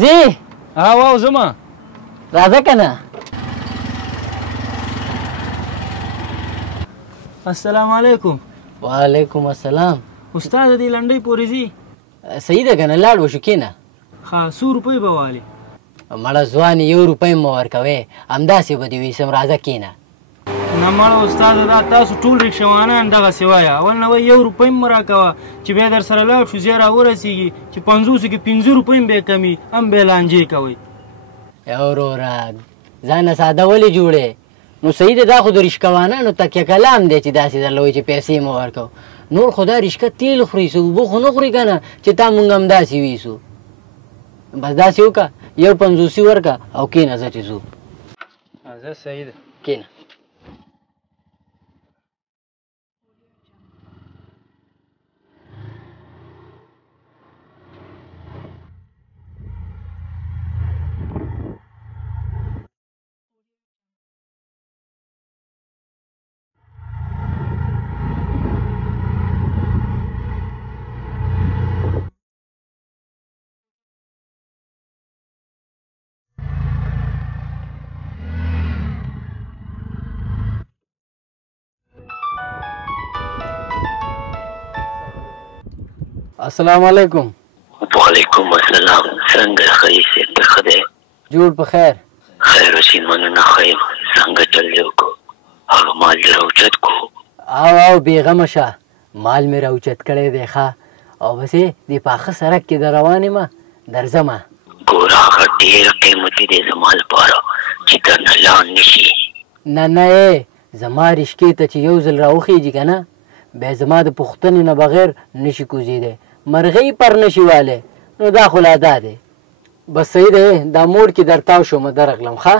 زی واو زما راځه کنه. السلام علیکم. وعلیکم السلام. استاد دې لنډۍ پورې ځي؟ صحیح ده کنه، لاړ وشو کېنه. ښه 100 روپۍ به والې. مړه ځوان 1 روپۍ مه ورکوې، همداسې به دې ویسم، راځه کېنه. نه مړه استاد دا تاسو ټول رکشوانان دغسې وایه، اول نه وایي 1 روپۍ مه راکوه چې بیا در سره لاړ شو ځای راورسېږي چې 500 کې 15 روپۍ هم بیا کمي هم بیا لانجې کوئ. وروره ځانه ساده ولې جوړې؟ نو صحیح ده، دا خو د رشکوانانو تکیه کلام دی چې داسې درله وایي چې پیسې مه ورکوو. نور خو دا رشکه تیل خوري، څه اوبه خو نه خوري که نه چې تا مونږ همداسې ویسو. بس داسې وکړه، 1 50 ورکړه او کېنه زه چې ځو. زه صحیح ده کېنه. السلام علیکم. وعلیکم السلام. څنګه ښه صاحب ته ښه دی؟ جوړ په خیر. خیر اوسې، مننه ښه یم. څنګه چل دې وکړو؟ هغه مال دې راوچت کړو؟ او بېغمه شه، مال مې راوچت کړی دی ښه، او بسې دې پاخه سړک کې در روان یم، درځمه. ګوره هغه ډېر قیمتي دی زما لپاره چې درنه لاړ نه شي. نه نه زما رشکې ته چې یو ځل راوخېږي که نه، بیا زما د پوښتنې نه بغیر نشي کوزېدی، مرغۍ پر نشي والی. نو دا خو لا دا دی. بس صحیح دی، دا موړ کې در تاو شومه درغلم. ښه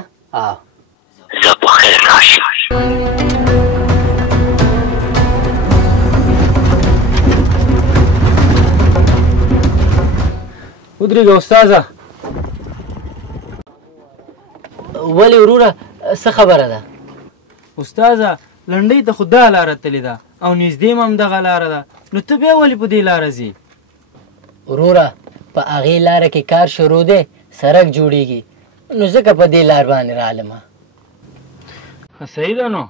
زه په خیر راشم. ودرېږه استاذه. ولې وروره څه خبره ده؟ استاذه لنډۍ ته خو دا لاره تللې ده او نږدې هم همدغه لاره ده، نو ته بیا ولې په دې لاره ځې؟ وروره په هغې لاره کې کار شروع دی، سړک جوړېږي، نو ځکه په دې لار باندې رالمه. صحیح ده نو.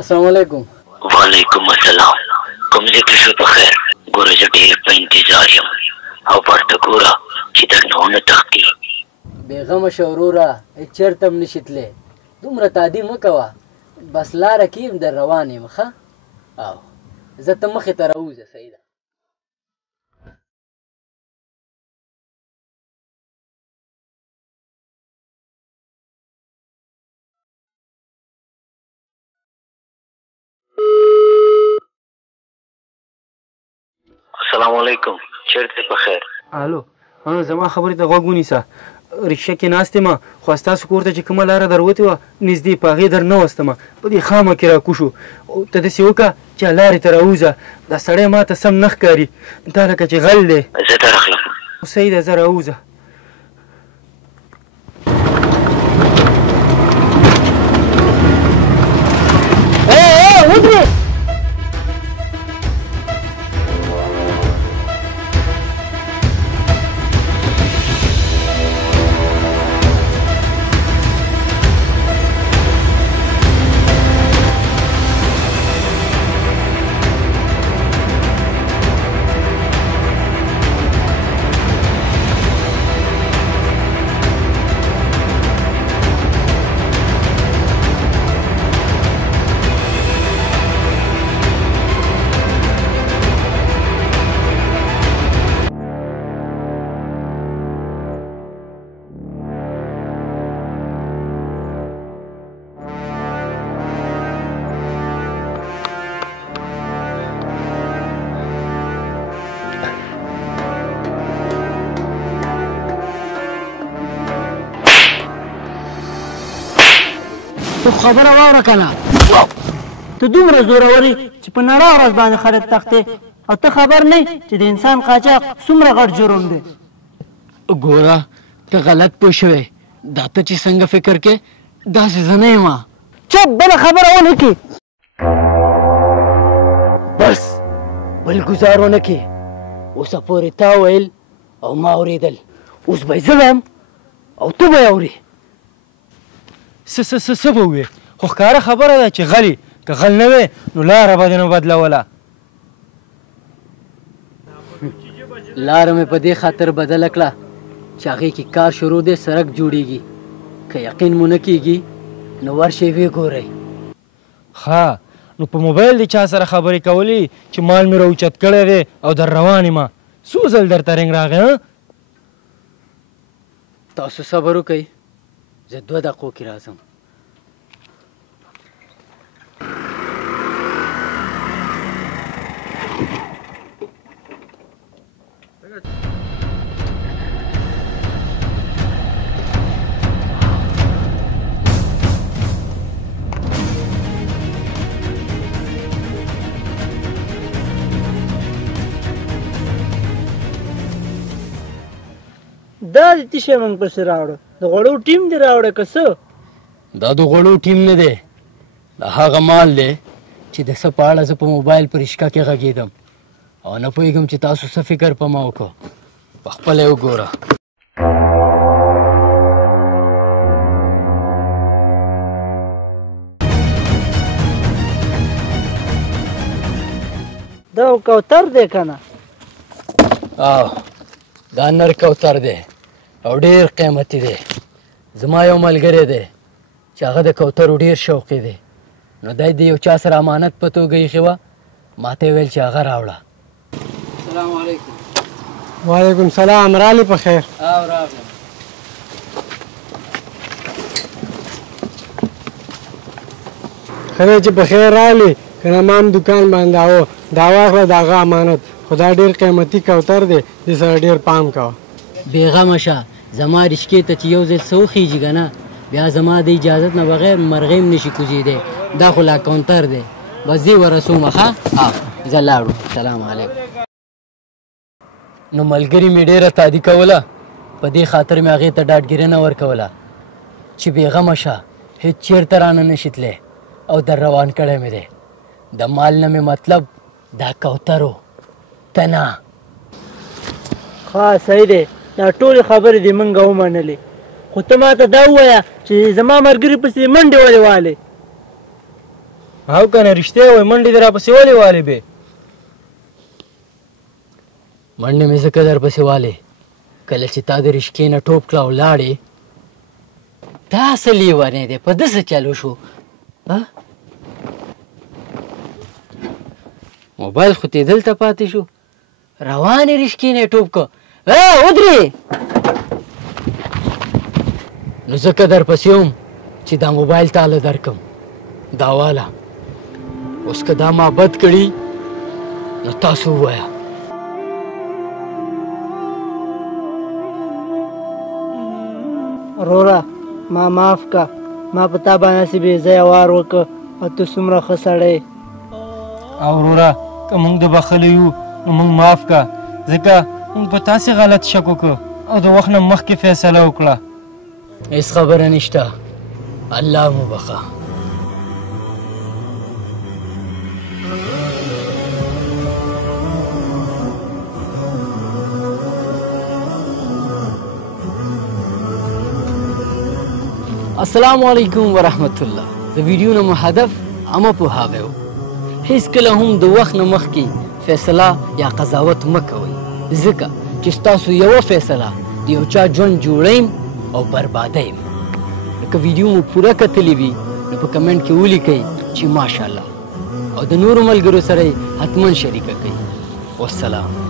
السلام علیکم. وعلیکم السلام. کوم ځای کې شو؟ په خیر. ګوره زه ډېر په انتظار یم او ورته ګوره چې درنه ونه تښتي. بېغمه شه وروره، هېڅ چېرته هم نشي تللی، دومره تادي مه کوه، بس لاره کې یم در روان یم. ښه او زه ته مخې ته راوځه. صحیح ده. السلام علیکم. چېرته په خیر؟ الو زما خبرې ته غوږ ونیسه. رکشه کې ناست یم، خو ستاسو کور ته چې کومه لاره در وتې وه نږدې، په هغې در نه وستمه، په دې خامه کې را کوشو. ته داسې وکړه چې لارې ته راوځه، دا سړی ما ته سم نه ښکاري، دا لکه چې غل دی. زه درغلم. صحیح ده، زه راوځه. ودرې. تو خبره واوره کنه. ته دومره زورور یې چې په نړه ورځ باندې خلک تښتې او ته خبر نه چې د انسان قاچاق څومره غټ جرم دی. ګوره ته غلط پوه شوې، دا ته چې څنګه فکر کې داسې زه نه یم. چپ بله خبره ونه کړي. بس بل ګزار ونه کړي. اوسه پورې تا ویل او ما اورېدل، اوس به یې زه وایم او ته به یې اورې. څه به ووې؟ خو ښکاره خبره ده چې غلي که غل نه وې نو لاره به دې نه بدلوله. لاره مې په دې خاطر بدله کړه چې هغې کې کار شروع دی، سړک جوړېږي. که یقین مو نه کېږي نو ورشئ ویې ګورئ. ښه نو په موبایل دې چا سره خبرې کولی چې مال مې راوچت کړی دی او در روان یم؟ څو ځل درته رنګ راغی؟ تاسو صبر وکئ، زه 2 دقیقو کې راځم. دا دې تشه موږ پسې راوړه، د غوړو ټیم دې راوړه که څه؟ دا د غوړو ټیم نه دی، دا هغه مال دی چې د څه په اړه زه په موبایل په رشکه کې غږېدم او نه پوهېږم چې تاسو څه فکر په ما وکړو. په خپله یې وګوره. دا کوتر دی که نه؟ دا نر کوتر دی او ډېر قیمتي دی. زما یو ملګری دی چې هغه د کوترو ډېر شوقي دی، نو دی د یو چا سره امانت په توګه ایښې وه، ما ته یې ویل چې هغه راوړه. السلام علیکم. وعلیکم سلام. رالی په خیر؟ راغلم. ښه دی چې په خیر رالی، که نه ما هم دوکان باندې آو. دا واخله د هغه امانت، خو دا ډېر قیمتي کوتر دی، دې سره ډېر پام کوه. بېغمه شه، زما رشکې ته چې یو ځل څه وخېږي که نه، بیا زما د اجازت نه بغیر مرغۍ هم نشي کوزېدی. دا خو لا کاونټر دی. بس دې ورسومه. ښه زه لاړو. سلام علیکم. نو ملګري مې ډېره تادي کوله، په دې خاطر مې هغې ته ډاډګیرنه ورکوله چې بېغمه شه، هېڅ چېرته رانه نشي تللی او در روان کړی مې دی. د مال نه مې مطلب دا کوترو ته نه. ښه صحیح دی، دا ټولې خبرې دې موږ ومنلې، خو ته ما ته دا ووایه چې زما ملګري پسې منډې ولې والې؟ او که نه رښتیا وایي منډې دې راپسې ولې والې بې؟ منډې مې ځکه درپسې والې، کله چې تا د رشکې نه ټوپ کړه او لاړې، دا څه لیونی دی، په ده څه چل وشو؟ موبایل خو تې دلته پاتې شو، روانې رشکې نه یې ټوپ کړه. ودرې! نو ځکه درپسې وم چې دا موبایل تاله درکړم. دا واله اوس که دا ما بد کړي نو تاسو ووایه. وروره ما معاف که، ما په تا باندې هسې بې ځایه وار وکړه او ته څومره ښه سړی. او وروره که موږ د بخلي یو نو موږ معاف که، ځکه موږ په تاسې غلط شک وکړو او د وخت نه مخکې فیصله وکړه. هېڅ خبره نشته، الله مو بخه. السلام علیکم ورحمت الله. د ویډیو نه مو هدف عامه پوهاوی و. هیڅکله هم د وخت نه مخکې فیصله یا قضاوت مه کوئ، ځکه چې ستاسو یوه فیصله د یو چا ژوند جوړیم او بربادیم. که ویډیو مو پوره کتلی وي نو په کمنټ کې ولیکئ چې ماشاءالله، او د نورو ملګرو سره یې حتما شریکه کړئ. والسلام.